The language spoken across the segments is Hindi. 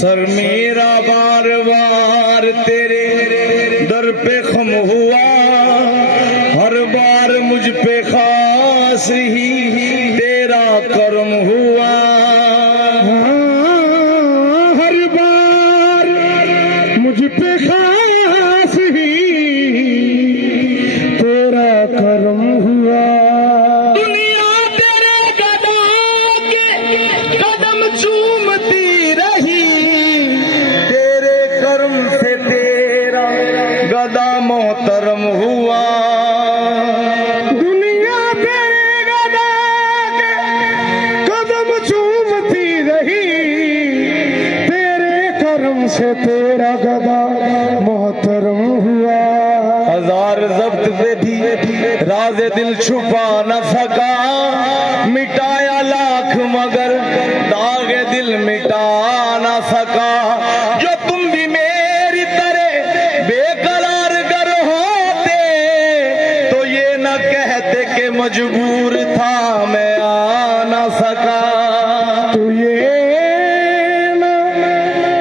सर मेरा बार बार तेरे दर पे खम हुआ, हर बार मुझ पे खास ही तेरा करम हुआ। हर बार मुझ पे खास ही तेरा करम हुआ। दुनिया तेरे गदा के कदम चूमती रही, तेरे कर्म से तेरा गदा मोहतरम हुआ। दुनिया तेरे गदा के कदम चूमती रही, तेरे करम से तेरा गदा मोहतरम हुआ। हजार जब्त पे भी राज़े दिल छुपा न सका, मिटाया लाख मगर दागे दिल मिटा न सका। जो तुम भी मेरी तरह बेकरार गर होते तो ये न कहते कि मजबूर था मैं आ न सका। तू ये न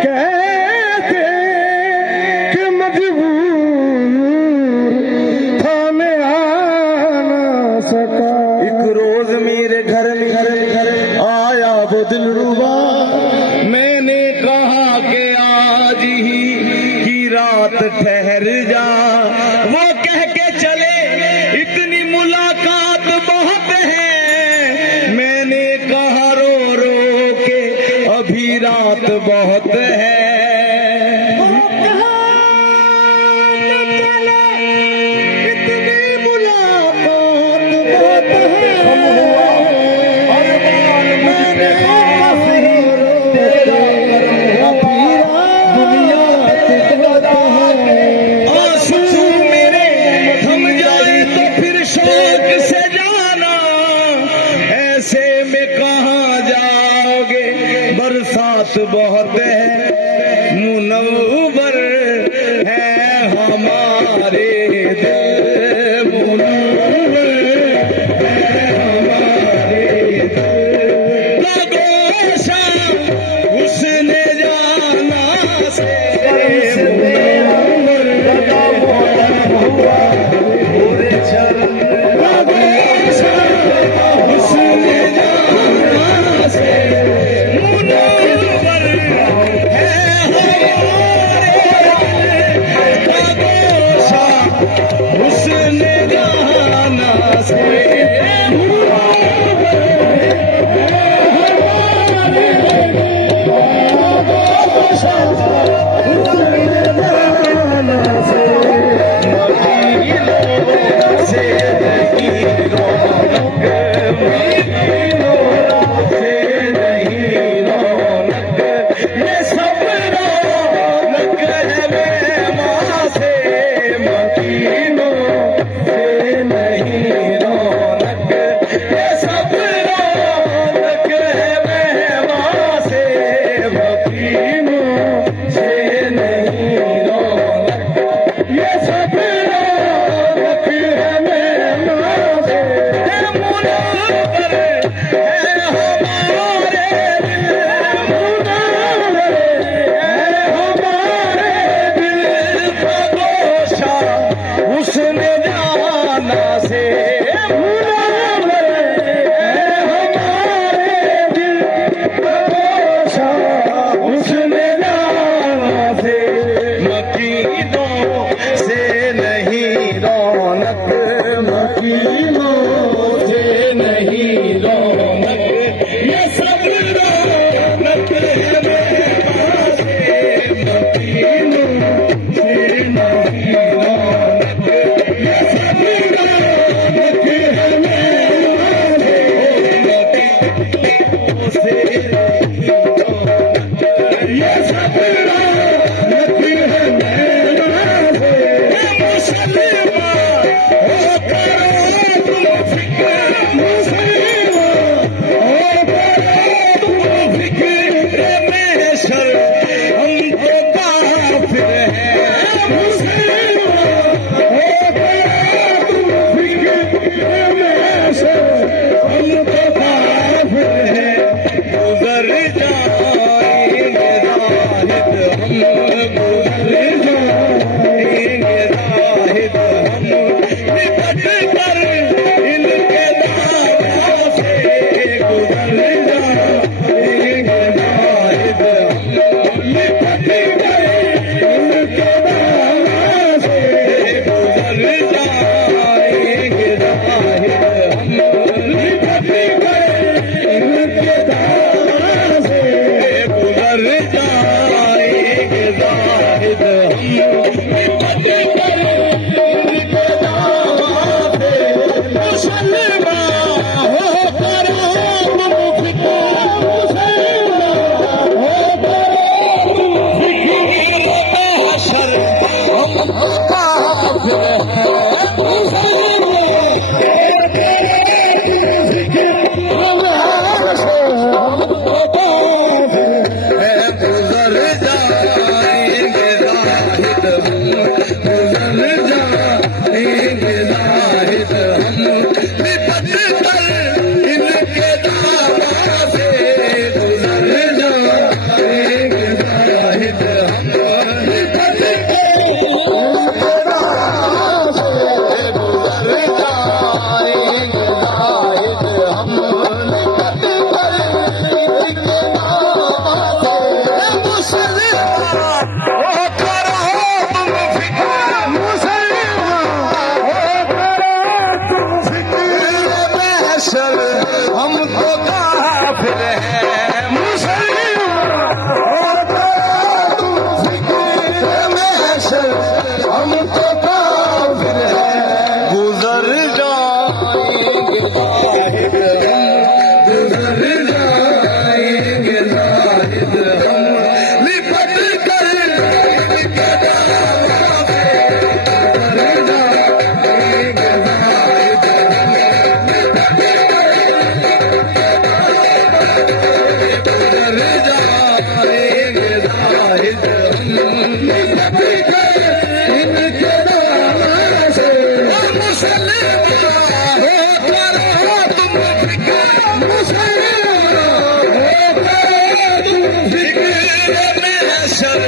कहते कि मजबूर था मैं आ न सका। एक रोज मेरे घर आया वो दिलरुबा, मैंने कहा कि आज ही की रात ठहर जा। वो कह के चले इतनी मुलाकात बहुत है, मैंने कहा रो रो के अभी रात बहुत है। इतनी मुलाकात बहुत है, हर बार मुझ पे खास ही तेरा करम हुआ। दुनिया तेरे गदा के आंसू मेरे थम जाए तो फिर शौक से जाना, ऐसे में कहाँ जाओगे बरसात बहुत है। मुनव्वर है हमारे दिल, मुनव्वर है हमारे दिल। लगोशा उसने जाना से मुनव्वर गदा मोहतरम हुआ। पूरे चरण लगोशा उसने जाना से मुनव्वर है हमारे दिल। लगोशा उसने जाना से मुनव्वर निपट कर इनके दामन से मुसलमान हो करो तुम फिक्र मुसलमान हो करो तुम फिक्र महशर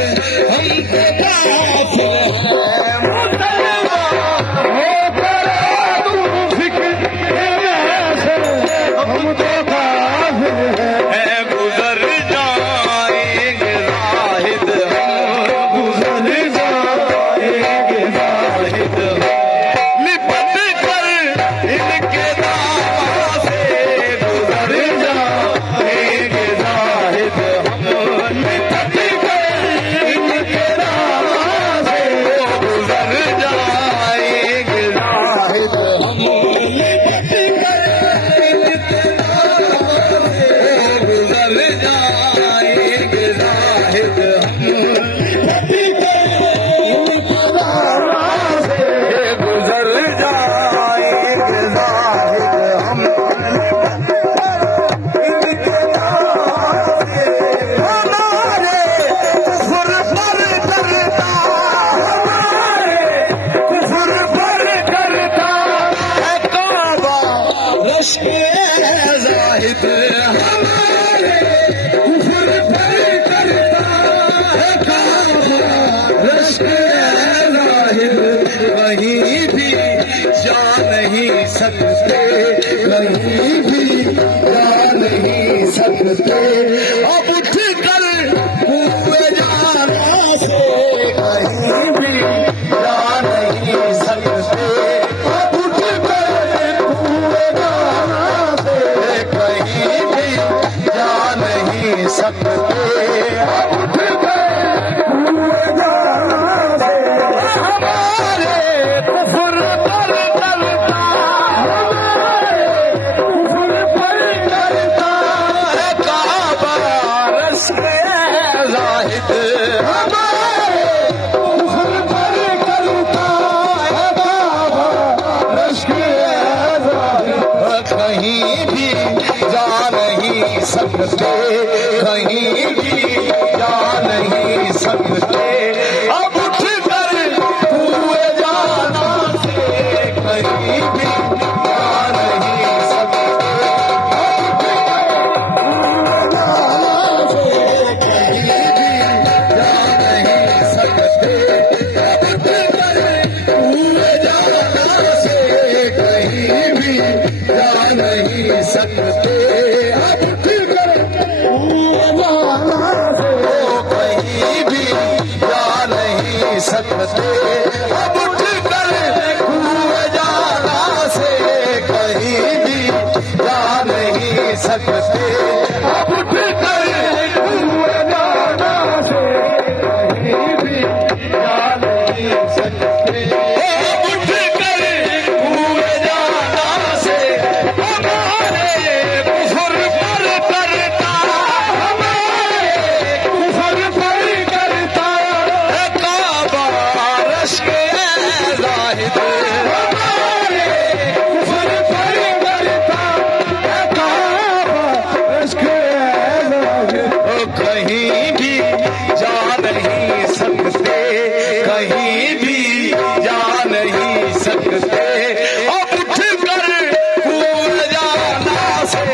हमको काफिर है मुसलमान हो करो तुम फिक्र महशर हमको काफिर है गुजर जाएंगे जाहिद हम गुजर जाएंगे जाहिद लिपट कर इनके दामन से गुजर जाएंगे जाहिद हम लिपट कर इनके दामन से गुजर जाएंगे जाहिद हम लिपट कर इनके दामन से गुजर जाएंगे जाहिद हम गुजर जाएंगे जाहिद हम इनके नाम से हमारे कुफ्र पर करता हमारे कुफ्र पर करता है काबा रश्क जाहिद हमारे कुफ्र पर करता है काबा रश्क जाहिद कहीं भी जा नहीं सकते कहीं भी जा नहीं सकते अब उठ कर हुए जाना से कहीं भी जा नहीं सकते अब उठ कर हुए जाना से कहीं भी जा नहीं सकते अब उठ कर हुए जाना से हमारे कुफ्र पर करता हमारे कुफ्र पर करता है काबा रश्क जाहिद हमारे कुफ्र पर करता है काबा रश्क जाहिद कहीं भी जा नहीं सकते कहीं भी जा नहीं सकते अब उठ कर हुए जाना से कहीं भी जा नहीं सकते हुए जाना से कहीं भी जा नहीं सकते अब उठ कर हुए जाना से कहीं भी जा नहीं सकते अब उठ कर हुए जाना से कहीं भी जा नहीं सकते अब उठ कर हुए जाना से कहीं भी जा नहीं सकते अब उठ कर हुए जाना से हमारे कुफ्र पर करता हमारे कुफ्र पर करता है काबा रश्क जाहिद हमारे कुफ्र पर करता है काबा रश्क जाहिद कहीं भी जा नहीं सकते कहीं भी जा नहीं सकते अब उठ कर भूल जाना से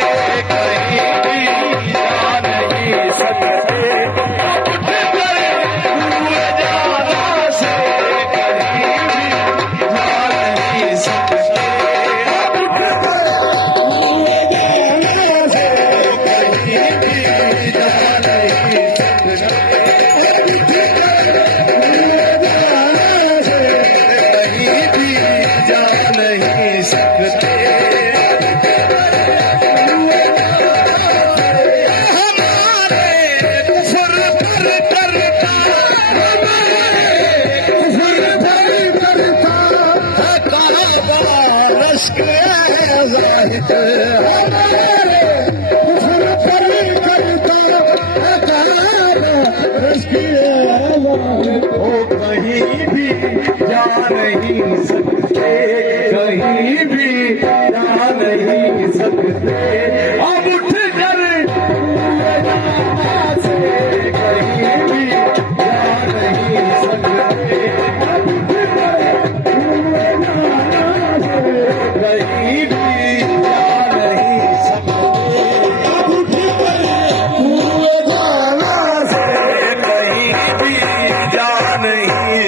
कहीं भी जा नहीं सकते अब उठ कर भूल जाना से कहीं भी जा नहीं सकते अब उठ कर भूल जाना से कहीं भी जा नहीं सकते हमारे कुफ्र पर करता हमारे कुफ्र पर करता है काबा रश्क जाहिद हमारे कुफ्र पर करता है काबा रश्क जाहिद ओ कहीं भी जा नहीं सकते कहीं भी जा नहीं सकते अब उठ कर से कहीं भी जा नहीं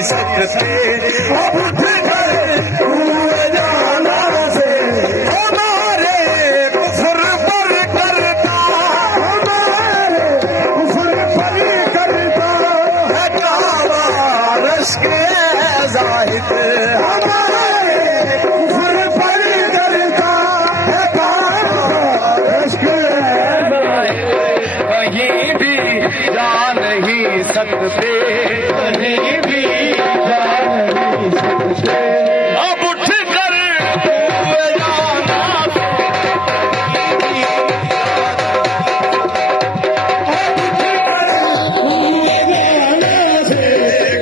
सकते अब उठ कर हुए जाना से हमारे कुफर पर करता हमारे कुफर पर करता है दावा रश्क ज़ाहिद हमारे कुफर पर करता है दावा रश्क कहीं भी जा नहीं सकते कहीं भी जा नहीं सकते अब उठ कर हुए जाना से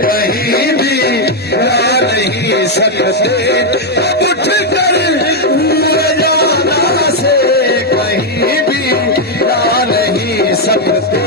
कहीं भी जा नहीं सकते अब उठ कर हुए जाना से कहीं भी जा नहीं सकते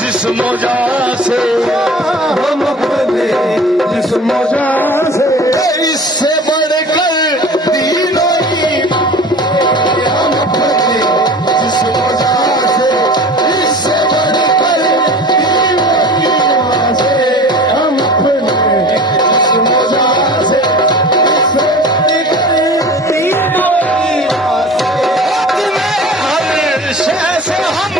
जिस्मोजा से हम अपने जिस्मोजा से इससे बढ़कर दीनो हम अपने जिस्मोजा से इससे बढ़कर दीनो से हम अपने जिस्मोजा से इससे बढ़कर दीनो से हर शय से हम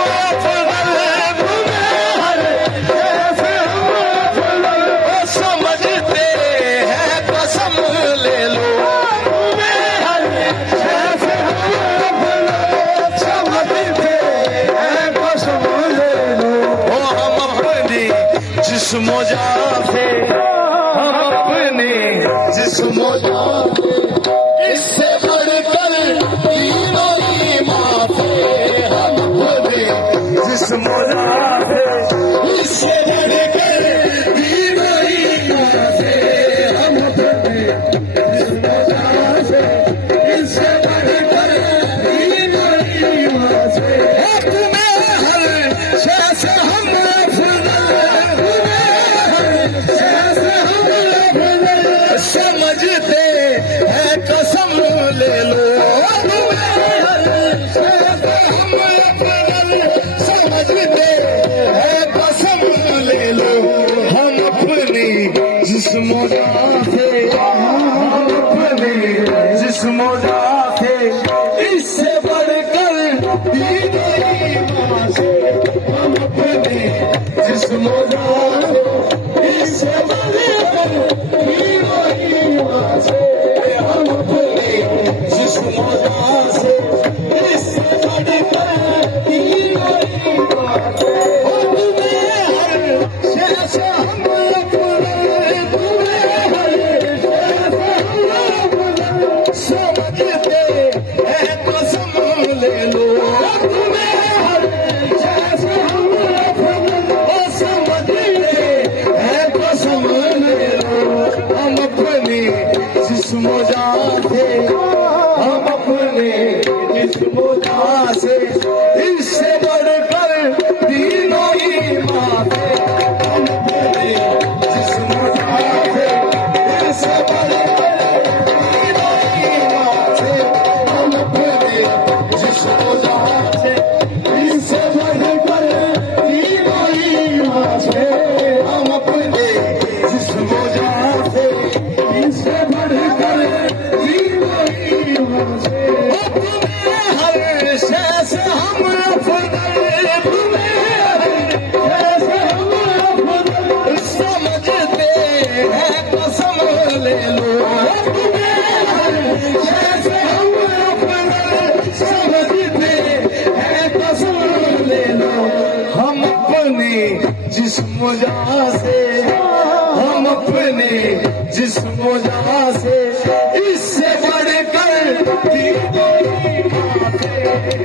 जिस्मोजा से हम अपने जिस्मोजा से इससे बढ़कर तीनों ईमान से हम अपने जिस्मोजा से इससे बढ़कर तीनों ईमान से हम अपने जिस्मोजा से इससे बढ़कर तीनों ईमान से तुम्हें हर शय से हम समझते हैं कसम ले लो समझते हैं कसम ले लो हम अपनी जिस्मोजा से हम अपने जिस्मोजा से इससे बढ़कर तीनों ईमान से हम अपने जिस्मोजा इससे बढ़कर तीनों ईमान से हम अपने जिस्मोजा से इससे बढ़कर तीनों ईमान से तुम्हें हर शय से हम अपने तुम्हें हर शय से हम अपने समझते हैं कसम ले लो तुम्हें हर शय से हम अपने समझते हैं कसम ले लो हम अपने जिस्मोजा से हम अपने जिस्मोजा से इससे बढ़कर तीनों ईमान से हम अपने जिस्मोजा से इससे बढ़कर तीनों ईमान से हम अपने जिस्मोजा से इससे बढ़कर तीनों ईमान से हम अपने जिस्मोजा से इससे बढ़कर अपने जिस्म जान से इससे बढ़कर दीवानी माँ से,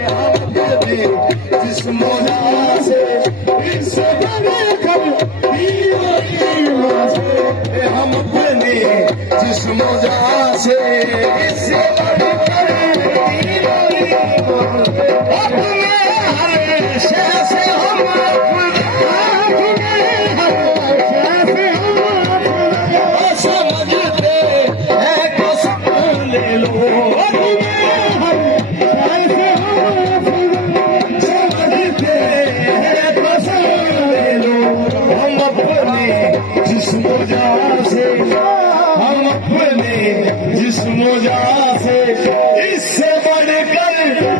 हम अपने जिस्म जान से इससे बढ़कर दीवानी माँ से, हम अपने जिस्म जान से इससे बढ़कर दीवानी माँ से। अपने हर शय से हम समझते हैं कसम ले लो, समझते हैं कसम ले लो, हम अपने जिस्म जान से, हम अपने जिस्म जान से इससे बढ़कर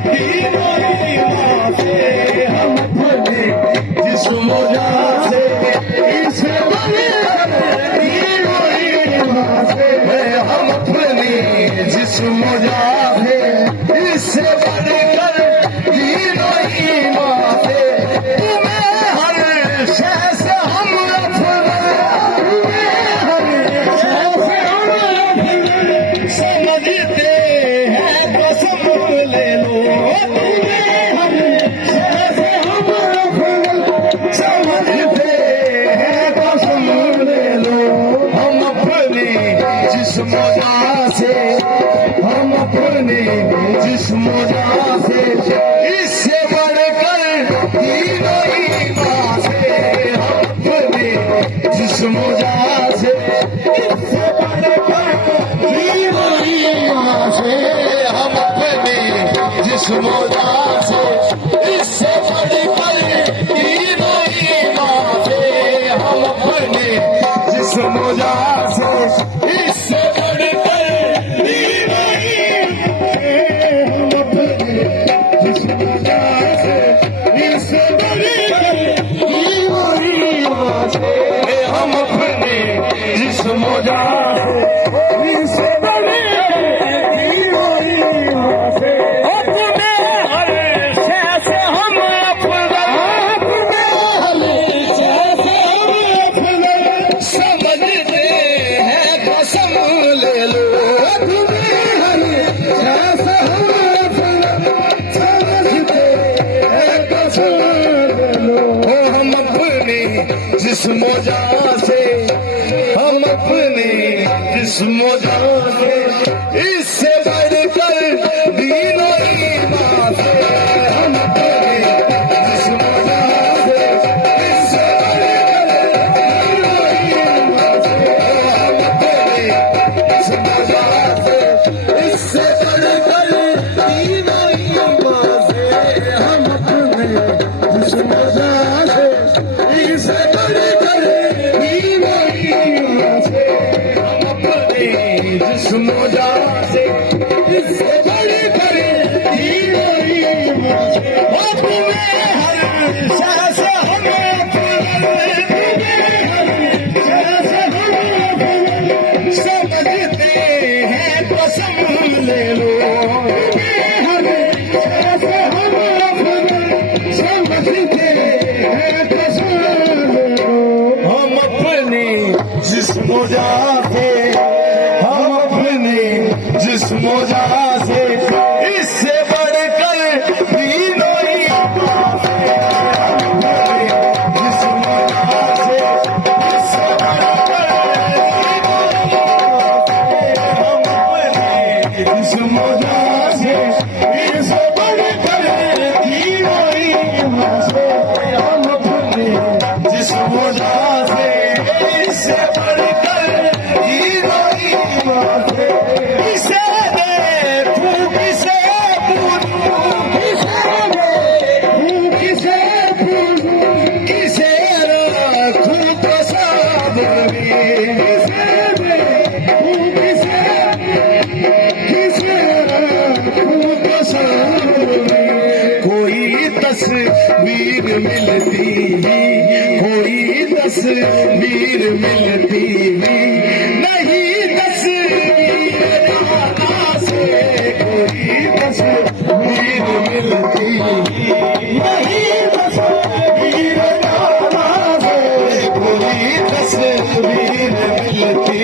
दीवानी माँ से, हम अपने जिस्म जान से इससे बढ़कर दीवानी माँ से, हम अपने जिस्म जान से इससे बढ़कर दीवानी माँ से। तुम्हें हर शय से हम समझते हैं कसम ले लो, समझते हैं कसम ले लो, हम अपने जिस्म जान से, हम अपने जिस्म जान से इससे बढ़कर दीवानी माँ से, हम अपने जिस्म जान से इससे बढ़कर दीवानी माँ से, हम अपने जिस्म जान से इससे बढ़कर दीवानी माँ से, हम अपने जिस्म जान से इससे बढ़कर दीवानी हम अपने जिस्म जान से इससे बढ़कर दीवानी माँ से, हम अपने जिस्म जान से इससे बढ़कर दीवानी माँ से। अपने हर शय से हम अपने शय से हम समझते हैं कसम ले लो, तुम्हें हर शय से हम समझते हैं कसम ले लो, हम अपने जिस्म जान से, हम अपने जिस्म जान से इससे बढ़कर दीवानी माँ से, हम अपने जिस्म जान से इससे बढ़कर दीवानी माँ से, हम अपने जिस्म जान से इससे बढ़कर दीवानी माँ से, हम अपने जिस्म जान से इससे बढ़कर दीवानी माँ से, हम अपने जिस्म जान से इससे बढ़कर दीवानी माँ से। तुम्हें हर शय से हम समझते हैं कसम ले लो, हर शय से हम समझते हैं कसम ले लो, हम अपने जिस्म जान से, हम अपने जिस्म जान से इससे बढ़कर दीवानी माँ से, हम अपने जिस्म जान से इससे बढ़कर जिस्म जान से इससे बढ़कर दीवानी माँ से, हम अपने जिस्म जान से इससे बढ़कर दीवानी माँ से। इसे देखूं किसे पूछूं, किसे पूछूं, किसे रखूं तसव्वुर में, किसे रखूं तसव्वुर में। कोई तस्वीर मिलती ही, कोई तस्वीर मिलती ही नहीं, तस्वीर जाना से कोई तस्वीर मिलती ही नहीं, तस्वीर जाना से कोई तस्वीर मिलती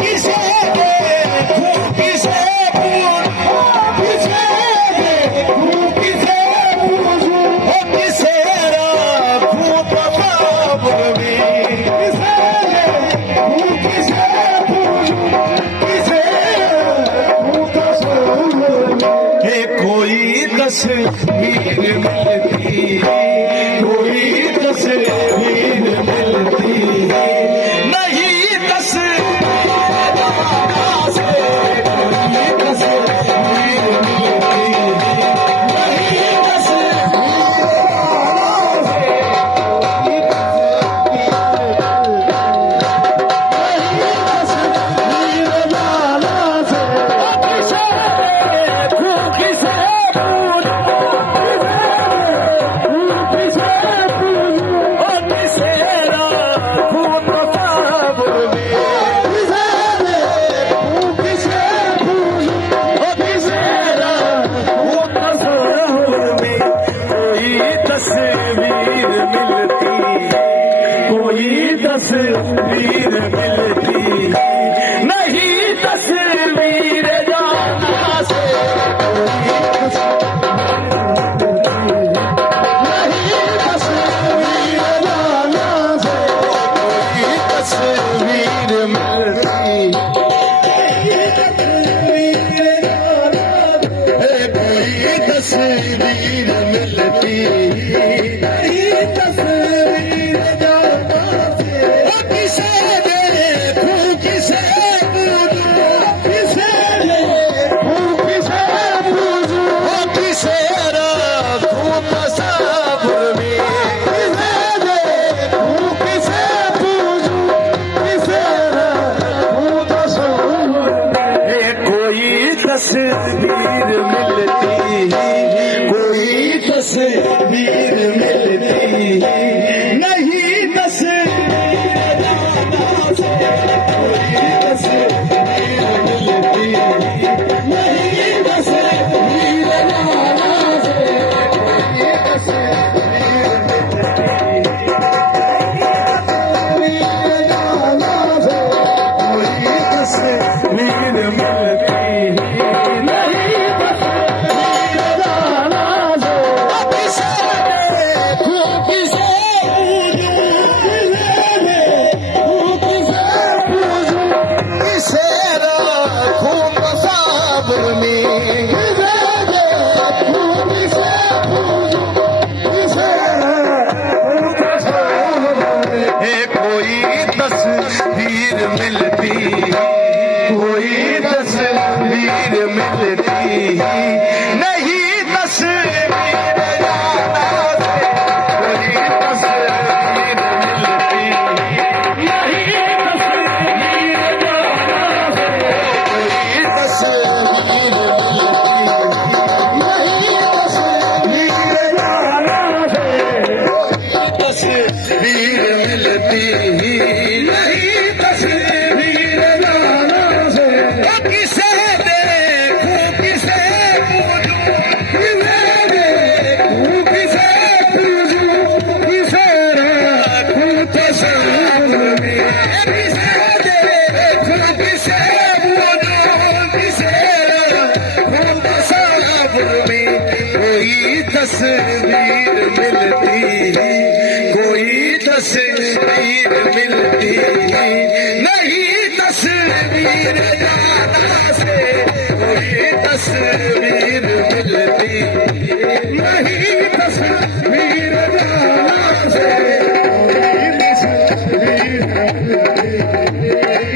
किसे देखूं किसे पूछूं किसे देखूं किसे पूछूं किसे रखूं तसव्वुर में किसे देखूं किसे पूछूं किसे रखूं तसव्वुर में कोई तस्वीर मिलती कोई तस्वीर मिलती नहीं तस्वीर से कोई तस्वीर मिलती नहीं तस्वीर मिलती नहीं तस्वीर जाना से नहीं तस्वीर जाना से कोई तस्वीर मिलती कोई तस्वीर मिलती नहीं तस्वीर जाना किसे देखूं किसे पूछूं किसे देखूं किसे पूछूं किसे रखूं तसव्वुर में किसे देखूं किसे पूछूं किसे रखूं तसव्वुर में कोई तस्वीर मिलती कोई तस्वीर मिलती नहीं तस्वीर कोई तस्वीर मिलती नहीं तस्वीर जाना से कोई तस्वीर जाना से कोई तस्वीर मिलती नहीं तस्वीर जाना से किसे देखूं किसे किसे रखूं तसव्वुर में किसे देखूं किसे पूछूं किसे रखूं तसव्वुर में कोई तस्वीर मिलती कोई तस्वीर मिलती नहीं तस्वीर जाना से कोई तस्वीर मिलती नहीं तस्वीर मिलती नहीं तस्वीर जाना से किसे देखूं किसे पूछूं किसे देखूं किसे पूछूं किसे रखूं तसव्वुर में किसे देखूं किसे पूछूं किसे रखूं तसव्वुर में कोई तस्वीर मिलती कोई तस्वीर मिलती नहीं तस्वीर जाना से कोई तस्वीर मिलती नहीं तस्वीर जाना से कोई तस्वीर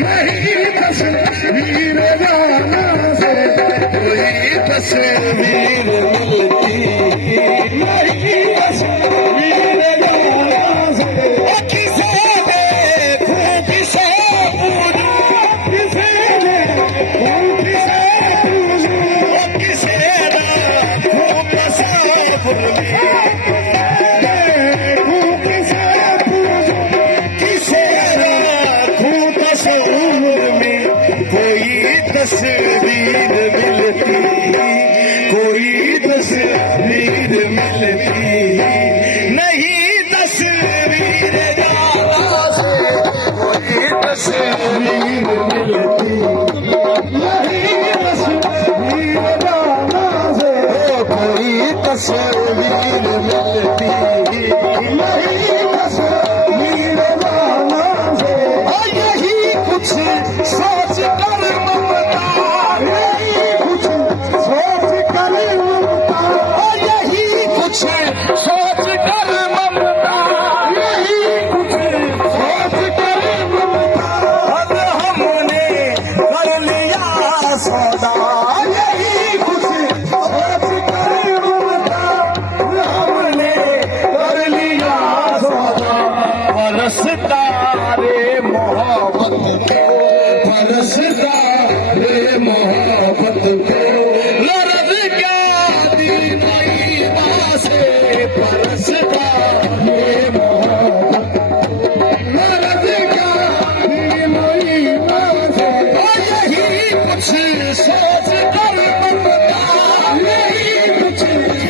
नहीं तस्वीर जाना से कोई तस्वीर मिलती नहीं तस्वीर जाना से किसे देखूं किसे पूछूं किसे देखूं किसे पूछूं किसे रखूं तसव्वुर में देखूं किसे पूछूं किसे रखूं तसव्वुर में कोई तस्वीर मिलती कोई कश्मीर वाला से यही कुछ सोच कर ममता, यही कुछ सोच कर ममता, यही कुछ सोच कर ममता, यही कुछ सोच कर ममता, अब हमने कर लिया सौदा, यही कुछ सोच कर ममता, हमने कर लिया सौदा। बरसता रे मोहब्बत को, बरसता रे मोहब्बत को, लरज क्या दीवाना से बरसता रे मोहब्बत, मरद का महीना से यही कुछ सोच कर ममता, यही कुछ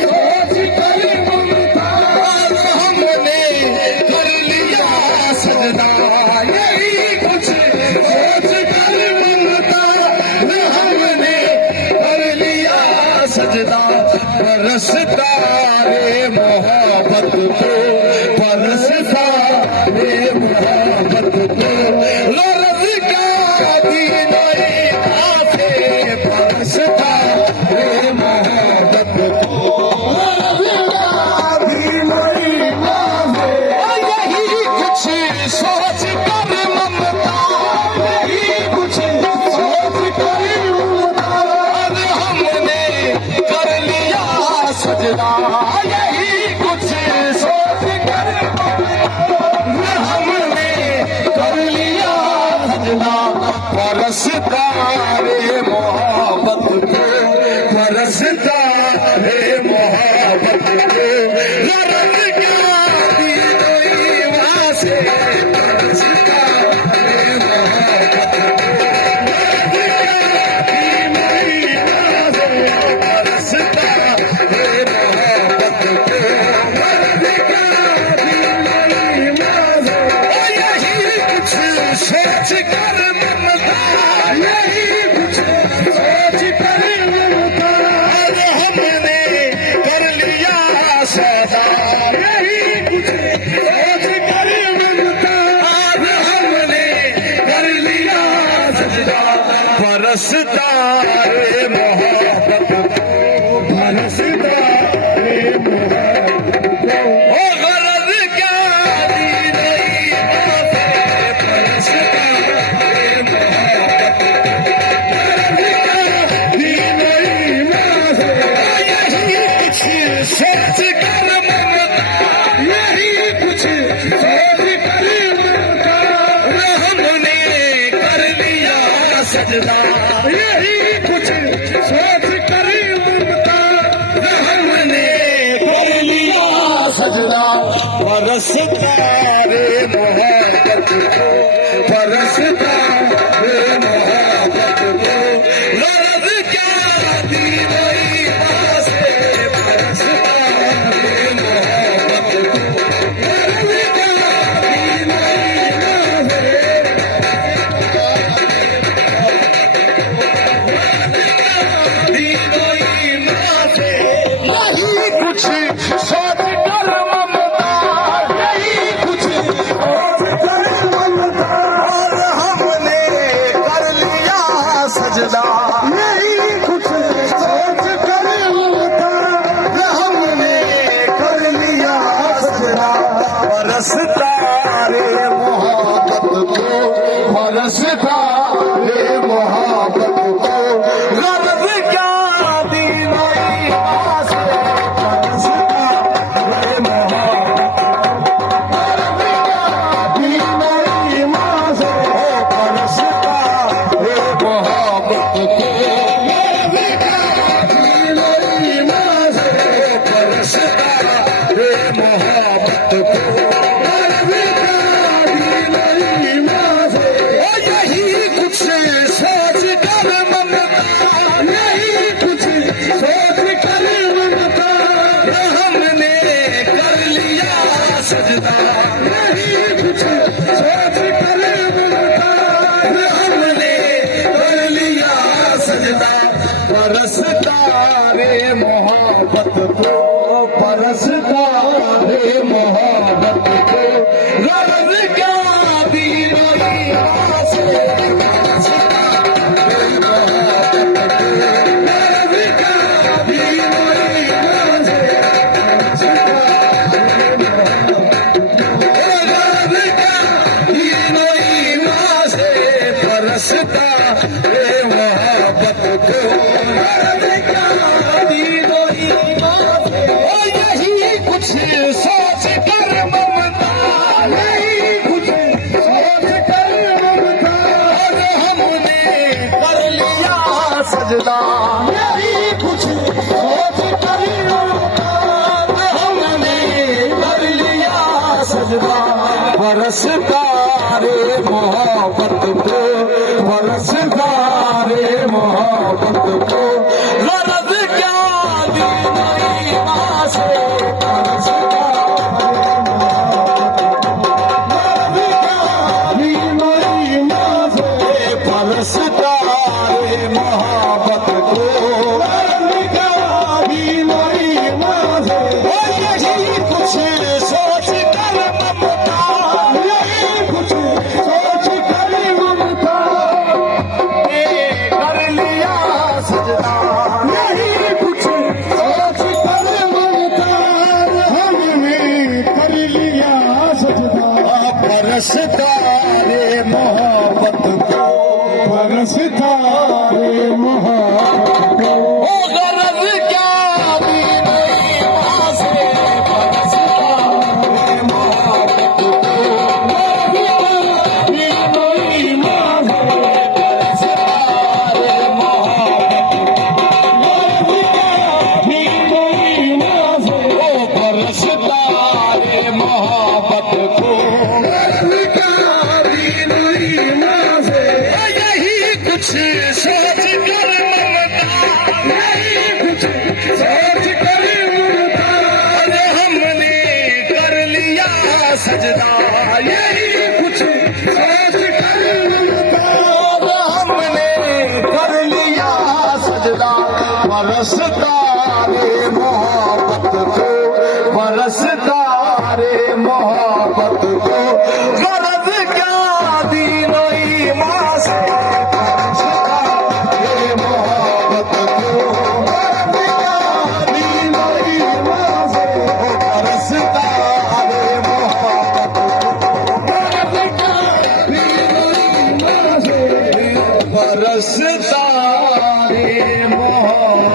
सोच कर ममता, हमने कर लिया सजदा, यही कुछ सोच कर ममता, हमने कर लिया सजदा। बरसता रे मोहब्बत को, बरसता रे मोहब्बत को, लरज का दीवाना से बरसता रे मोहब्बत को। यही कुछ सोच कर ममता, यही कुछ सोच कर ममता, हमने कर लिया सजदा, यही कुछ सोच कर हमने कर लिया सजदा। बरसता रे मोहब्बत को, बरसता रे मोहब्बत को, लरज क्या दीवाना से बरसता रे मोहब्बत को, लरज क्या दीवाना से बरसता रे मोहब्बत को, लरज क्या दीवाना से। यही कुछ सोच कर ममता, यही कुछ सोच कर ममता, हमने कर लिया सौदा, यही कुछ सोच कर ममता, हमने कर लिया सजदा। बरसता रे मोहब्बत को, बरसता रे मोहब्बत को, ओ गरज क्या दी नई बातें, बरसता रे मोहब्बत को, गरज क्या दी नई बातें। यही कुछ सोच कर ममता, यही कुछ सोच कर ममता, हमने कर लिया सजदा, यही कुछ सोच कर ममता, हमने कर लिया सजदा। बरसता रे मोहब्बत को, बरसता रे मोहब्बत को, लरज क्या दीवाना से बरसता रे मोहब्बत को, लरज क्या दीवाना से दीवाना से। यही कुछ सोच कर ममता, यही कुछ सोच कर ममता, हमने कर लिया सजदा, यही कुछ सोच कर ममता, हमने कर लिया सजदा। बरसता रे मोहब्बत को, बरसता रे मोहब्बत को, गरज क्या दीवाना से बरसता रे मोहब्बत को, दीवाना से बरसता रे मोहब्बत को, दीवाना से बरसता रे मोहब्बत को। दीवाना से यही कुछ सोच कर ममता, यही कुछ सोच कर ममता, हमने कर लिया सजदा, यही कुछ सोच कर ममता, हमने कर लिया सजदा। बरसता रे मोहब्बत को, बरसता रे मोहब्बत को, गरज क्या दीनो ईमान से बरसता रे मोहब्बत को दीनो ईमान से। ओ यही कुछ सोच कर ममता यही कुछ सोच कर ममता और हमने कर लिया सजदा यही कुछ सोच कर ममता हमने कर लिया सजदा। बरसता रे मोहब्बत को बरसता रे मोहब्बत को गरज क्या दीनो ईमान से बरसता दीनो ईमान से बरसता रे मोहब्बत को गरज क्या दीनो ईमान से। ओ यही कुछ सोच कर ममता यही कुछ सोच कर ममता कर लिया सजदा यही कुछ सोच कर ममता हमने कर लिया सजदा। बरसता रे मोहब्बत को बरसता रे मोहब्बत को ओ गरज क्या दीनो ईमान से बरसता रे मोहब्बत को दीनो ईमान से बरसता रे मोहब्बत दीनो ईमान से। ओ बरसता रे मोहब्बत को दीनो ईमान से। यही कुछ सोच कर ममता यही कुछ सोच कर ममता अरे हमने कर लिया सजदा यही कुछ सोच कर ममता हमने कर लिया सजदा। बरसता रे मोहब्बत को बरसता रे मोहब्बत को गरज क्या दीनो ईमान से बरसता रे मोहब्बत को दीनो ईमान से बरसता रे मोहब्बत को बरसता रे मोहब्बत